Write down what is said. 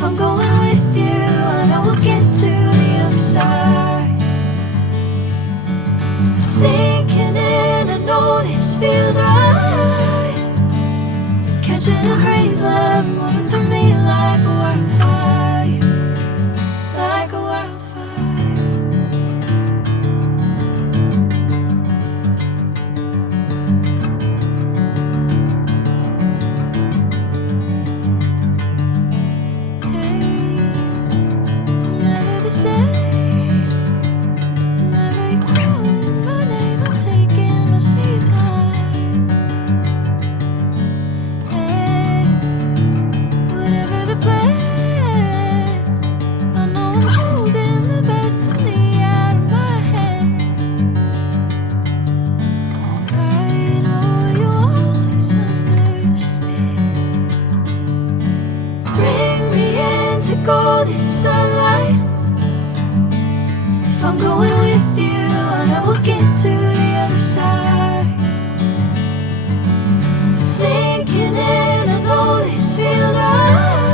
If I'm going with you, I know we'll get to the other side. Sinking in, I know this feels right. Catching a crazy love, moving through me like a wildfire, like a wildfire. Hey, I'm never the same. Whenever you're calling my name, I'm taking my sweet time. Hey, whatever the plan, I know I'm holding the best of me out of my hand. I know you'll always understand. Bring me into golden sunlight. If I'm going with you, I know we'll get to the other side. Sinking in, I know this feels right.